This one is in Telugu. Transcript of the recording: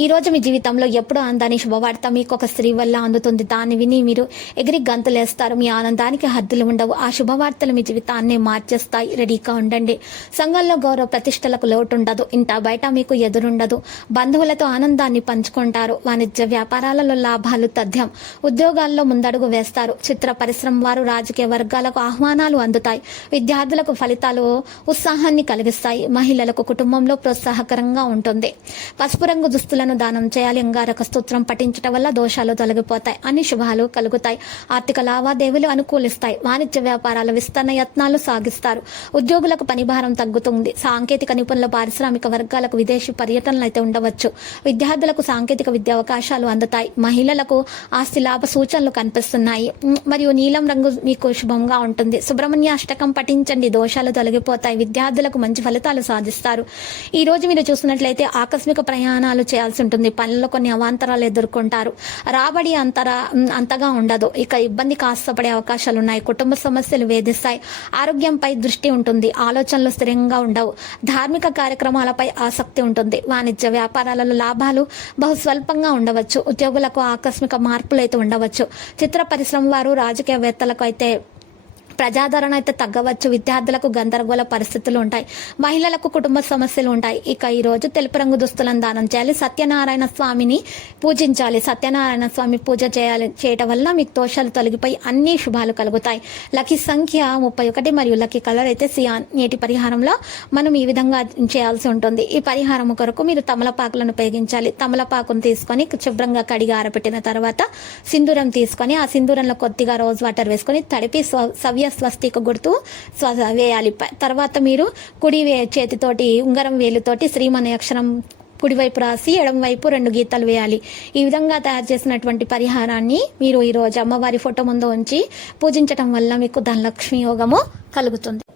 ఈ రోజు మీ జీవితంలో ఎప్పుడు అందాన్ని శుభవార్త. మీకు ఒక స్త్రీ వల్ల అందుతుంది. దాన్ని విని మీరు ఎగిరి గంతులేస్తారు. మీ ఆనందానికి హద్దులు ఉండవు. ఆ శుభవార్తలు మీ జీవితాన్ని మార్చేస్తాయి. రెడీగా ఉండండి. సంఘంలో గౌరవ ప్రతిష్టలకు లోటు ఉండదు. ఇంట బయట మీకు ఎదురుండదు. బంధువులతో ఆనందాన్ని పంచుకుంటారు. వాణిజ్య వ్యాపారాలలో లాభాలు తథ్యం. ఉద్యోగాల్లో ముందడుగు వేస్తారు. చిత్ర పరిశ్రమ వారు రాజకీయ వర్గాలకు ఆహ్వానాలు అందుతాయి. విద్యార్థులకు ఫలితాలు ఉత్సాహాన్ని కలిగిస్తాయి. మహిళలకు కుటుంబంలో ప్రోత్సాహకరంగా ఉంటుంది. పసుపు రంగు దుస్తులను దానం చేయాలి. అంగారక స్తోత్రం పఠించటం వల్ల దోషాలు తొలగిపోతాయి. అన్ని శుభాలు కలుగుతాయి. ఆర్థిక లావాదేవీలు అనుకూలిస్తాయి. వాణిజ్య వ్యాపారాల విస్తరణ యత్నాలు సాగిస్తారు. ఉద్యోగులకు పనిభారం తగ్గుతుంది. సాంకేతిక నిపుణుల పారిశ్రామిక వర్గాలకు విదేశీ పర్యటనలు అయితే ఉండవచ్చు. విద్యార్థులకు సాంకేతిక విద్యా అవకాశాలు అందుతాయి. మహిళలకు ఆస్తి లాభ సూచనలు కనిపిస్తున్నాయి. మరియు నీలం రంగు మీకు శుభంగా ఉంటుంది. సుబ్రహ్మణ్య అష్టకం పఠించండి. దోషాలు తొలగిపోతాయి. విద్యార్థులకు మంచి ఫలితాలు సాధిస్తారు. ఈ రోజు మీరు చూసినట్లయితే ఆకస్మిక ప్రయాణాలు చేయాల్సి ఉంటుంది. పనుల్లో కొన్ని అవాంతరాలు ఎదుర్కొంటారు. రాబడి అంతరా అంతగా ఉండదు. ఇక ఇబ్బంది కాస్త పడే అవకాశాలు ఉన్నాయి కుటుంబ సమస్యలు వేధిస్తాయి. ఆరోగ్యంపై దృష్టి ఉంటుంది. ఆలోచనలు స్థిరంగా ఉండవు. ధార్మిక కార్యక్రమాలపై ఆసక్తి ఉంటుంది. వాణిజ్య వ్యాపారాలలో లాభాలు బహు స్వల్పంగా ఉండవచ్చు. ఉద్యోగులకు ఆకస్మిక మార్పులు అయితే ఉండవచ్చు. చిత్ర పరిశ్రమ వారు రాజకీయవేత్తలకు అయితే ప్రజాదరణ అయితే తగ్గవచ్చు. విద్యార్థులకు గందరగోళ పరిస్థితులు ఉంటాయి. మహిళలకు కుటుంబ సమస్యలు ఉంటాయి. ఇక ఈ రోజు తెలుపు రంగు దుస్తులను దానం చేయాలి. సత్యనారాయణ స్వామిని పూజించాలి. సత్యనారాయణ స్వామి పూజ చేయాలి. చేయటం వల్ల మీకు దోషాలు తొలగిపోయి అన్ని శుభాలు కలుగుతాయి. లక్కీ సంఖ్య ముప్పై ఒకటి మరియు లక్కీ కలర్ అయితే సియాన్. నేటి పరిహారంలో మనం ఈ విధంగా చేయాల్సి ఉంటుంది. ఈ పరిహారం కొరకు మీరు తమలపాకులను ఉపయోగించాలి. తమలపాకును తీసుకొని శుభ్రంగా కడిగి ఆరబెట్టిన తర్వాత సింధూరం తీసుకొని ఆ సింధూరంలో కొద్దిగా రోజ్ వాటర్ వేసుకొని తడిపి సవ్య స్వస్తిక గుర్తు స్వ- వేయాలి. తర్వాత మీరు కుడి వే- చేతితోటి ఉంగరం వేలుతోటి శ్రీమని అక్షరం కుడివైపు రాసి ఎడం వైపు రెండు గీతలు వేయాలి. ఈ విధంగా తయారు చేసినటువంటి పరిహారాన్ని మీరు ఈ రోజు అమ్మవారి ఫోటో ముందు ఉంచి పూజించటం వల్ల మీకు ధనలక్ష్మి యోగము కలుగుతుంది.